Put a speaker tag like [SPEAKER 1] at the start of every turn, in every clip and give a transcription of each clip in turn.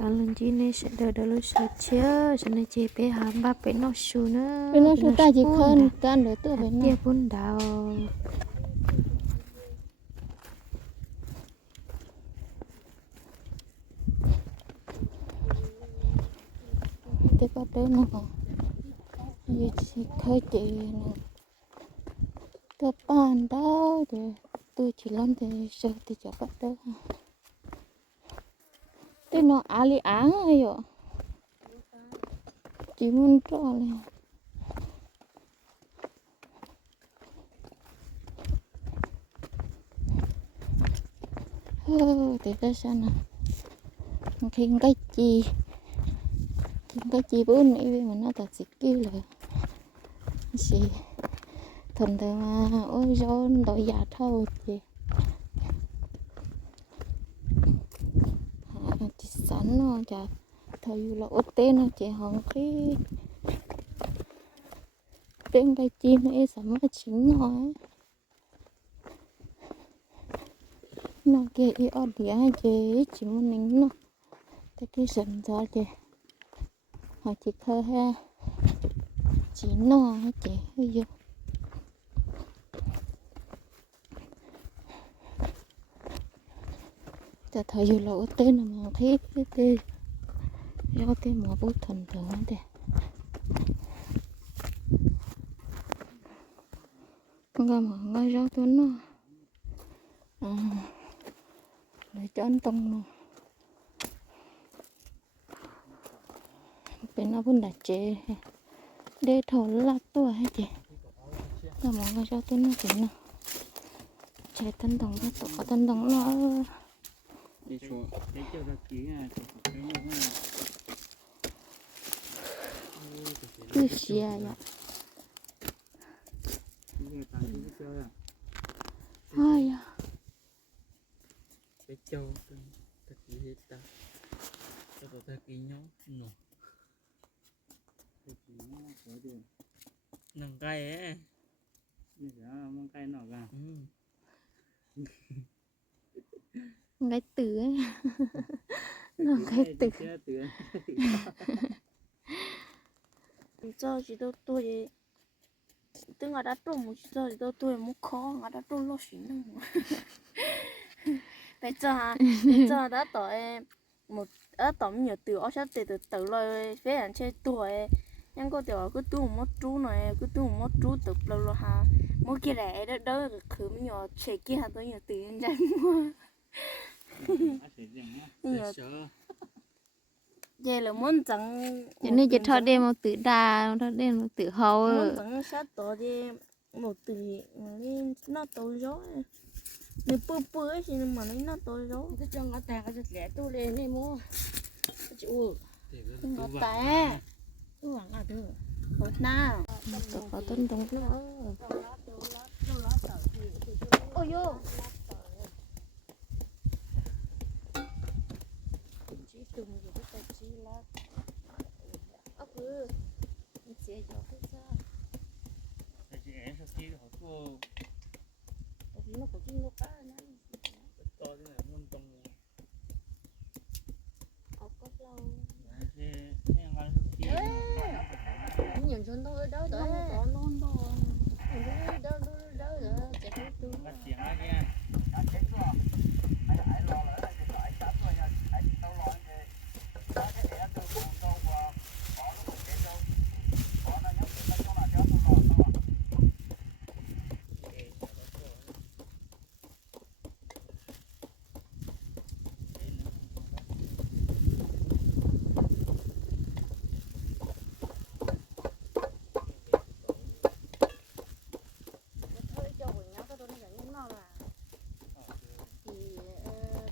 [SPEAKER 1] cả lần chi này sẽ đỡ đỡ lúc sẽ chia sẽ này chỉ bé hàm ba bé nó su nữa
[SPEAKER 2] bên nó chúng ta chỉ phun khơn đã. can để tựa bên
[SPEAKER 1] nó tia bún đào
[SPEAKER 2] thì có tới nó còn như chỉ khơi chị nè các bạn đó thì tôi chỉ làm thì sợ thì chả bắt đâu thế nó á li á ấy ạ chỉ muốn cho này thì ta sao nè khi cái chi khi cái chi bữa nay mình nó thật sự kêu là gì thường thường mà ôi gió đội già thâu chị à, chị cha nó chả là ốt tên nó chỉ hòn cái tên cái chi nó ấy sắm cái chính nó ấy. Nó kia ý ở địa chế chỉ muốn nín nó. Cái cái sẵn ra chị họ chỉ thơ ha. Chỉ nó hả chị ôi dồi chả thấy dù là út tên mà thấy cái tên do tên mà bút thần thường thế nga mà nga rau tôi nó à để cho tông nó bên nó vẫn đặt chế để thổ lát tuổi hay chị nga mà nga rau tôi nó chị nó chế tân đồng cái tổ có tân đồng nó để xuống để cho ra kỹ à thì cái nó là cứ xìa vậy cái tàn cái cho hết ta
[SPEAKER 3] ta kỹ nhau nổ nằng cay ấy.
[SPEAKER 4] Bây giờ mong cay nọ cả
[SPEAKER 2] cái tử ấy nó cái tử cho chị đâu tôi tức là đã trộn một giờ chị đâu tôi muốn khó ngã đã trộn lo xỉn nữa bây giờ ha bây giờ đã tỏi một đã tỏi nhiều từ ở sát từ từ từ rồi phía anh chơi tuổi nhưng có điều cứ tu một chú này cứ tu một chú từ lâu lâu ha mỗi cái rẻ đó đó là khử nhỏ chơi kia tôi nhiều từ nhân dân sợ vậy là muốn chẳng
[SPEAKER 1] cho nên chỉ thôi đem một tử đà thôi đem một tử hầu muốn
[SPEAKER 2] chẳng sát tổ đi một từ lên nó tối gió nếu bự bự thì mà nó nó tối gió cái chân nó tàn cái lẻ tu lên đi mua. Chịu nó té tu hoàng à được. Hốt nào tôi có tuân đúng nó. Ôi vô
[SPEAKER 3] chỉ từng gì cái tay chỉ là ốc cứ sẽ cho cái sao
[SPEAKER 2] lâu nhìn xuống tôi đâu luôn đâu đâu đâu đâu chạy hết tu bắt thôi cho quần áo cái đó nó dẫn nó là thì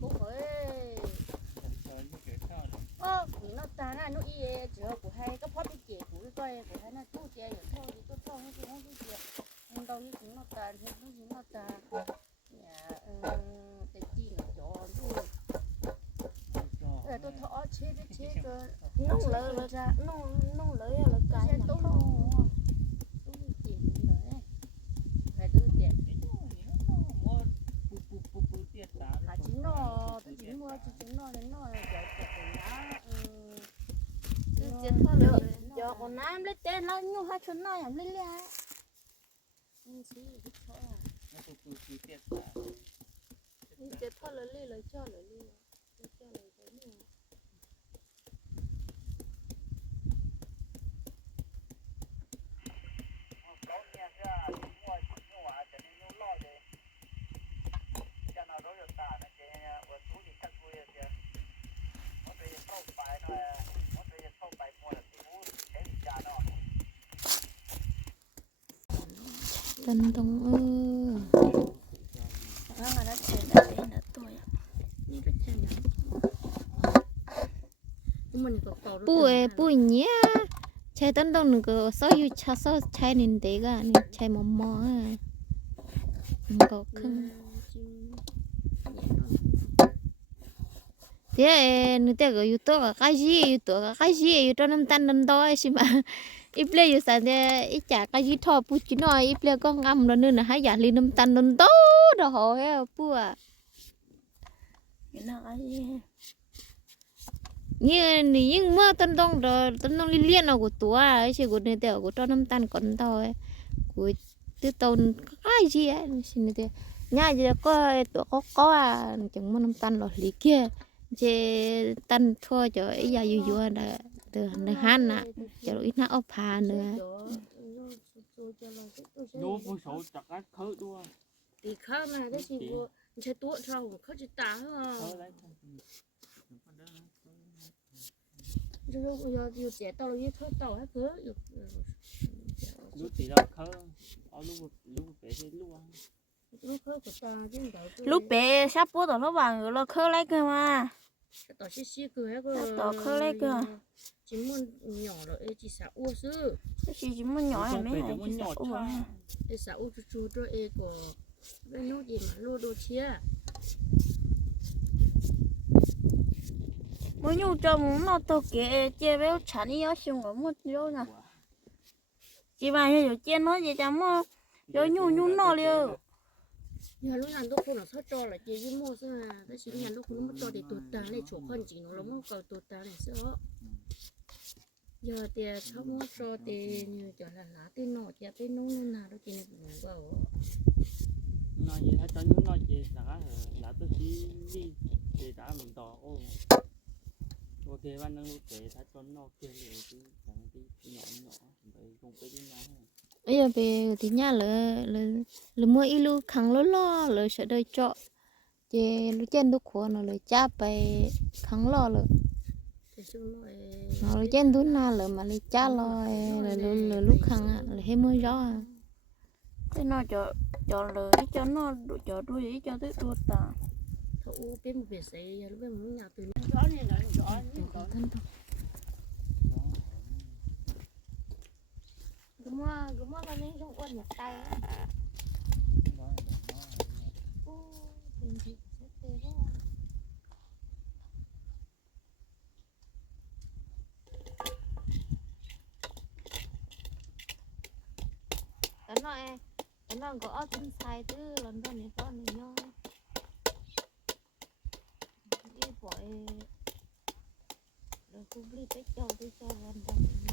[SPEAKER 2] bố hỏi ơ thì nó ta nó nó y chữa của hai cái phát cái chè của cái coi của hai nó tu chè rồi thôi thì tôi thôi thì nó tu chè nhưng đâu như chúng nó ta thì nó chúng nó ta nhà cái chi nó cho านเฮ็ดหินมาตาเนี่ยเออแต่จีนจอดูเออตัวทอเช็ดเช็ดก็นุ่งเลยเลยจ้ะนุ่งนุ่งเลยอะเลยกันเนี่ยตู้ตู้เจียนเลยใครตู้เจียนหาชิ้นนอตัวชิ้นมัวชิ้นนอเล่นนอเดี๋ยวจะเป็นนะเออเจียนก็เลยเดี๋ยวคนน้ำเล่นเต้นแล้วนุ่งหาชิ้นนออย่างเล่นเลย 你别套了累了叫了累了，叫了累了。
[SPEAKER 5] 我搞你啊！这去！些，我白。
[SPEAKER 2] 난동 으. Ang alat siya natin na to. Nito siya na. 어머니 그 바로. 뿌에 뿌 있냐? 제 단독은 그 써유 차서 차인데 이거 아니 제못 먹어. 이거 큰. Dia nu te go yuto ka kaji yuto ka kaji yuto nam tan nam do si ma. Iple yu san ít i cái gì tho pu chi no ít ko con ngâm nu nữa ha ya li nam tan nam do đó, ho he pu a. Na kaji. Như ni nhưng mưa tan dong rồi, tan dong li liên nào của tua à, ấy chỉ của nơi tèo của cho năm tan còn thôi của tư tôn cái gì ấy xin nơi tèo nhà gì có tụi có có à chẳng muốn năm tan lọt lý kia je tân thua cho ấy giờ yu yu là từ nè han nè cho ít nó ốp hà nữa.
[SPEAKER 3] Nó phụ số chắc ăn khứ đua.
[SPEAKER 2] Thì khá mà đấy chỉ có chỉ tuột trong khứ chỉ tả thôi rồi rồi giờ giờ trẻ tàu rồi khứ tàu hết khứ
[SPEAKER 3] lúc thì đâu khứ ở lúc lúc về thì lúc
[SPEAKER 2] lúc bé sắp bố tao nó bằng rồi nó khơi lấy cơ mà. Tàu xí xí cứ hết cứ Tàu khớ lấy cơ. chỉ muốn nhỏ rồi chỉ xả u sư cái gì chỉ muốn nhỏ này mấy? Này chỉ sợ cha. để xả u chú chú cho e của bên nút gì mà lô đồ chia mới nhu cho muốn nó tôi kể chơi béo chán đi ở xong rồi một chỗ nè. Chị bà hiểu chơi nó gì chẳng mà rồi nhu nhu nó liền giờ lúc nào tôi không là thoát cho là chỉ với mua sao à cái chính nhà lúc nó mất cho để tụt ta lấy chỗ con chỉ nó nó mất cầu tụt ta này sao giờ thì cháu muốn cho thì như cho là lá tên nọ chỉ tên nông nông nào đó chỉ là cũng vào
[SPEAKER 3] Nói gì hết cho những nói gì là là tôi chỉ đi để đã mình tỏ ô. Ok bạn đang lúc bé thấy cho nó kia thì cái thằng cái nhỏ nhỏ vậy không có cái
[SPEAKER 2] nhau. Bây giờ về thì nhà là là là mua ilu khăng lo lo là sẽ đợi cho chị lúc trên lúc khổ nó là cha ไป khăng lo chúng nó nó là trên túi na là mà là cha lo là là là lúc khăng là hết mới rõ à thế nó cho cho lời cho nó cho đuôi cho tới tuột ta. Thấu bên một việc giờ lúc bên một nhà từ rõ này là rõ Đừng có thân đâu đúng mà đúng mà con ấy trong quân một tay ô bên chị sẽ tê có ở trên sai chứ lần đó này con này nhau đi bỏ rồi cũng đi tới châu tới châu lần đó này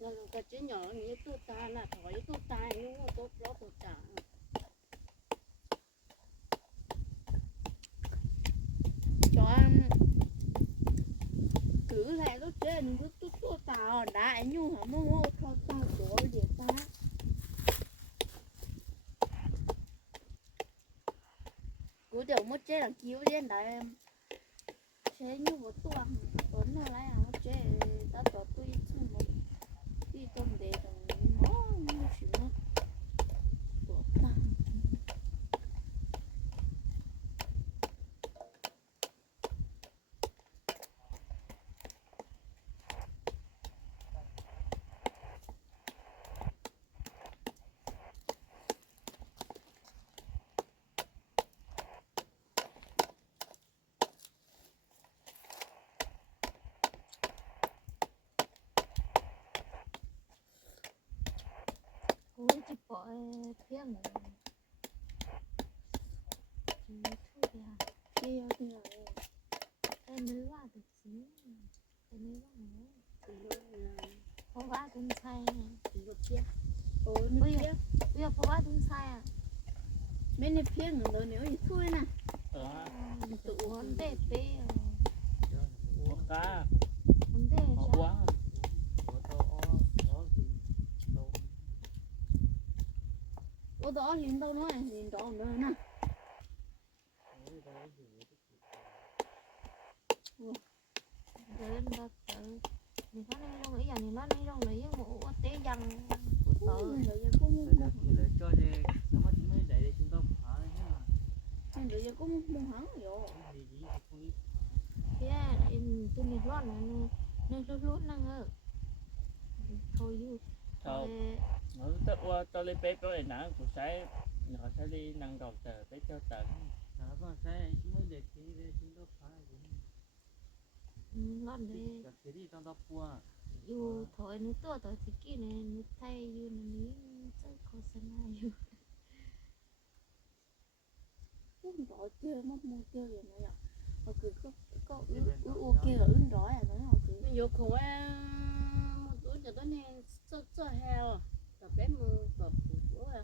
[SPEAKER 2] nhau như cái chỉ nhỏ như cho ăn. Cứ lại lúc trên lúc tôi tôi tao đã nhu hả mua mua cho tao chỗ để ta. Cứ tưởng mất chết là cứu trên đại em. Thế như một tuần tuấn nào lại à mất chết ta tao tôi chung một đi tuần để tao mó như chuyện cuối chụp bỏ tiếng chú thu về hả? Đi yêu thì rồi em mới qua được chứ em mới qua nữa không qua cũng sai một chiếc ôi một chiếc bây giờ không qua cũng sai à? Bên này phiên rồi nếu như thôi nè. Tụ hôn bếp bê cá đó nhìn đâu nữa nhìn đó nữa nè Đến đó tự nó nên đâu nghĩ giờ thì nó nên đâu nghĩ mũ tế dân của tự bây
[SPEAKER 3] cũng cho đi nó mới để chúng
[SPEAKER 2] đấy giờ cũng rồi thì em tôi nhìn loạn này Nên lúc lúc năng ơ Thôi chứ.
[SPEAKER 3] Thôi, nó tới qua tôi lấy bếp đó để nở của sẽ nó sẽ đi nâng đầu tờ bếp cho tận. Nó còn sẽ mới được thì để chúng tôi phá gì.
[SPEAKER 2] Ngọt đi. Gặp
[SPEAKER 3] cái đi trong đó cua.
[SPEAKER 2] Dù thôi nó tua tôi chỉ kia này nó thay dù nó ní chơi khó sân này dù. Cũng bỏ chơi mất mua chơi vậy nữa ạ. Mà cứ có có ướt ướt kia là ướt đói à nó. Dù không á ướt cho tới nên 到那做做海哦，到北门到浦州啊，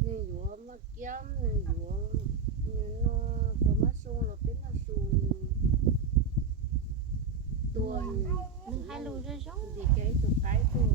[SPEAKER 2] 那有么姜，那有那那过么松了，北么松，多 nên hai lùi ra giống thì cái chục cái thôi.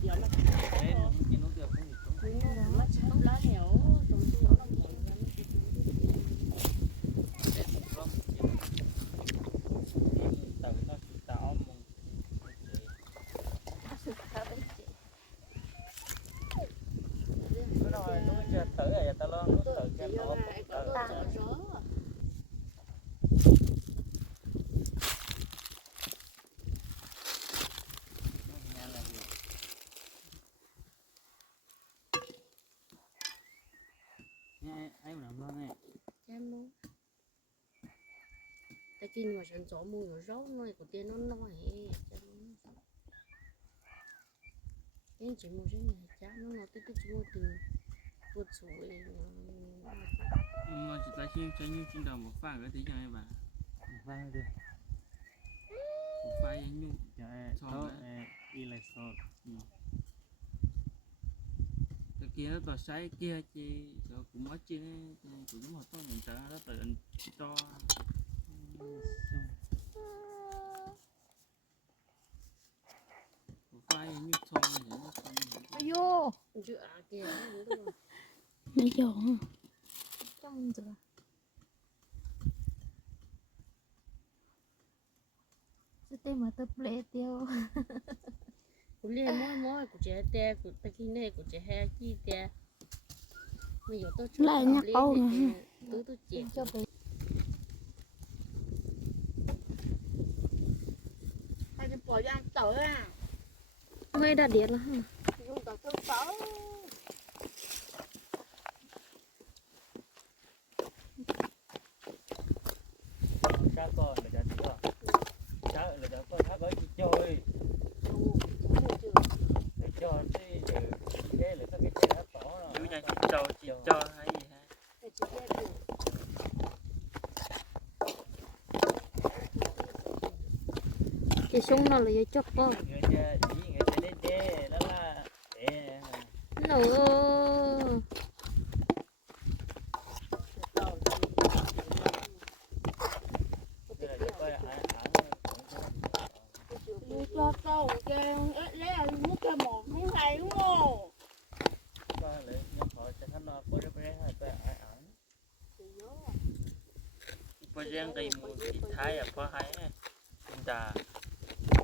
[SPEAKER 2] เดียวแล้ว khi mà sản xuất mua rồi rau nó của tiền nó nó hệ em chỉ mua cái này chả nó nó tới tới mua từ vượt suối
[SPEAKER 3] mà chỉ ta xin cho như xin đầu một pha cái tí cho em bà một pha đi một pha với nhung cho em cho em đi lại sọt cái kia nó tỏ sai kia chi cũng mất chi cũng một tôi mình trả nó tự cho
[SPEAKER 2] ayo chưa à kia nó đúng nó giòn trong rồi sẽ tên mà tập lệ tiêu. Của liên mỗi mỗi của trẻ tè của ta khi này của trẻ hai chi tè bây giờ tôi Lại nhắc câu nữa ha. tôi tôi trẻ cho bé hay cái bỏ giang tỏi à mới đã điện là hả? Dùng tương
[SPEAKER 3] cha con là cha chưa cha là cha con gói chơi để cho đi để thế là các cái trẻ nó tỏ rồi. Chú nhà chị cho chị cho hay gì ha
[SPEAKER 2] cái súng nó là cho chọc cơ
[SPEAKER 3] người cha chỉ người cha đế đế đó là để đâu Thế là coi ai ảo
[SPEAKER 2] Đi cho tao cái lấy anh muốn cái một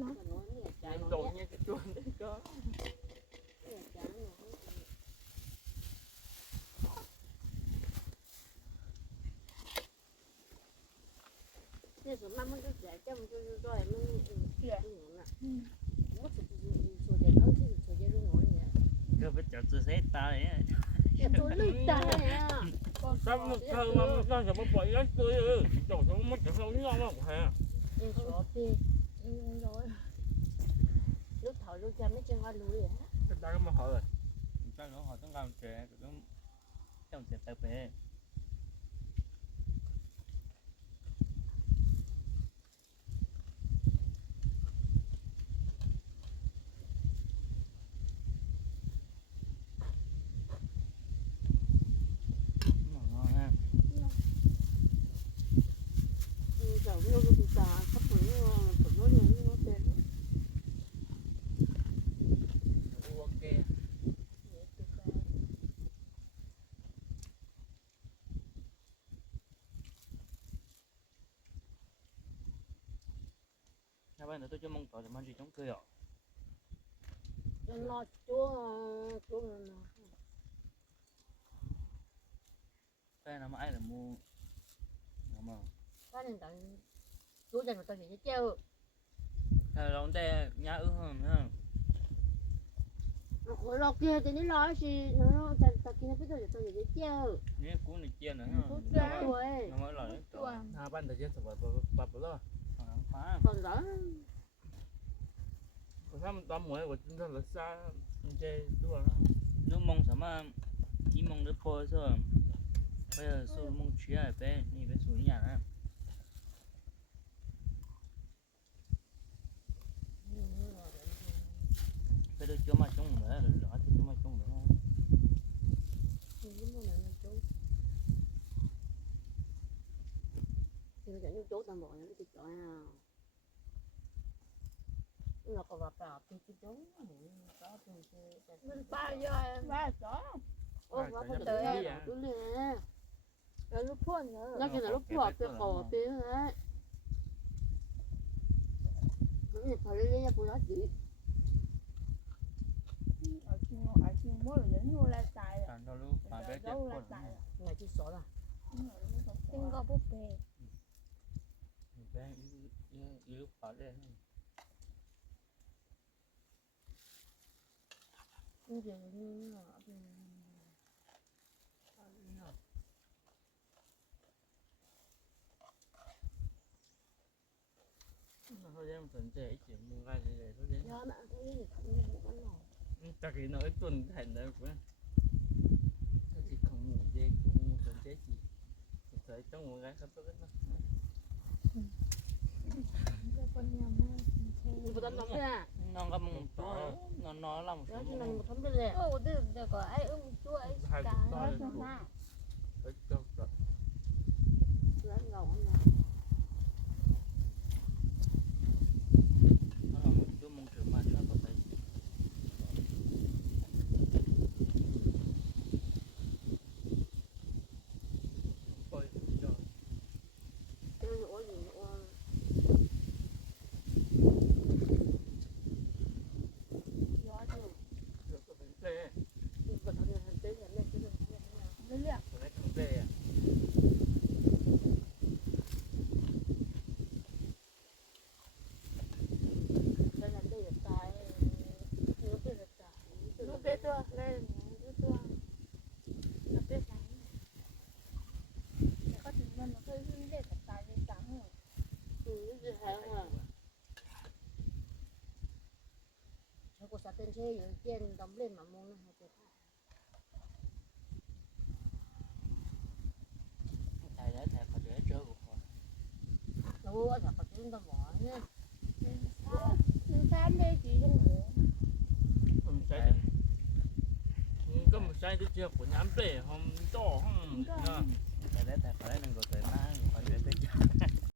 [SPEAKER 2] เนาะไอ้ตรงเนี่ยจะจวนได้ก็เนี่ยวจ้ามันจอยมันเม่ะมันสุดสุดเด็เนี่สุดเล่นน้อเนี่ย
[SPEAKER 3] ก็ไปจับตัวเซตาเนี่ย
[SPEAKER 2] ตัวลึกตาเนี่ย
[SPEAKER 3] ซ้ำมันเธอมันก็จะมาปล่อยยัดตัวเออจับมันจะเขาเนี่ยมากแค่
[SPEAKER 2] một cơ mà một cơ mà bỏ ra tôi ừ chỗ nó mất cái không nhau mà hả Ừ, số tiền. Ừ, rồi. Lúc thổi lúc cha mấy chân hoa lùi hả?
[SPEAKER 3] cái ta mà hỏi rồi ta nó hỏi tôi làm trẻ nó trong trẻ tập về ngon ha
[SPEAKER 2] Ừ, rồi nó cứ tụt ta, sắp tới nó tụi nó nhảy nó tiền.
[SPEAKER 3] ok Nhà bạn tôi cho mong tỏi để mang gì trong cười ạ
[SPEAKER 2] Nó chúa chúa nó.
[SPEAKER 3] Cái nó mãi là mua Nó mà
[SPEAKER 2] Cái này tặng chúa dành một tờ gì treo.
[SPEAKER 3] Cái lòng đây nhá ư hơn ha
[SPEAKER 2] Nó lo kia thì nó lo gì nó nó tặng tặng kia nó biết rồi tờ gì treo.
[SPEAKER 3] Nhé cú này chia nữa ha Chúa
[SPEAKER 2] treo rồi.
[SPEAKER 3] Nó mới là. Hai bạn thời gian sẽ bảo bảo bảo lo Phá Còn đó Còn sao mình tóm mũi của chúng ta là xa Chê đúng rồi Nước mong sao mà Ý mong nước phô sao Bây giờ số mong chia ở bên Nhìn bên xuống nhà nè Bây giờ chỗ mà trông nữa rồi rõ thì chỗ mà trông nữa thì
[SPEAKER 2] nó dẫn chỗ tao mọi nó thì chỗ nào nó có bà bà thì cái chỗ có thì mình ba giờ ba chỗ ô bà phải đợi cứ nè. Rồi lúc phun nữa nó kia là lúc phun cái cổ tiếng đấy. Cái này phải lấy ra của nó chị?
[SPEAKER 3] Còn đâu lúc bà bé chết con
[SPEAKER 2] ngày thứ sáu là. Tiếng có búp bê
[SPEAKER 3] Bé yếu bỏ lên nhưng giờ như là Thôi em tuần trẻ chỉ mua ra gì để thôi
[SPEAKER 2] nhớ mẹ cái gì không nghe
[SPEAKER 3] một Chắc cái nói tuần thành đấy quá Nó chỉ không ngủ dê cũng tuần trẻ chỉ Thấy trong một cái không tốt lắm non có mùng nó nó là một số
[SPEAKER 2] โอ้เดือดเดี๋ยวก็ไอ้อึ้งช่วยไอ้ hai กา chúng tôi chơi
[SPEAKER 3] thầy đấy thầy có để chơi cũng không
[SPEAKER 2] đâu thầy có tiếng tao bỏ nhá mình sao chỉ không được
[SPEAKER 3] mình sao đây sai tới chưa của nhám bể hôm to không thầy đấy thầy có đấy đừng có tới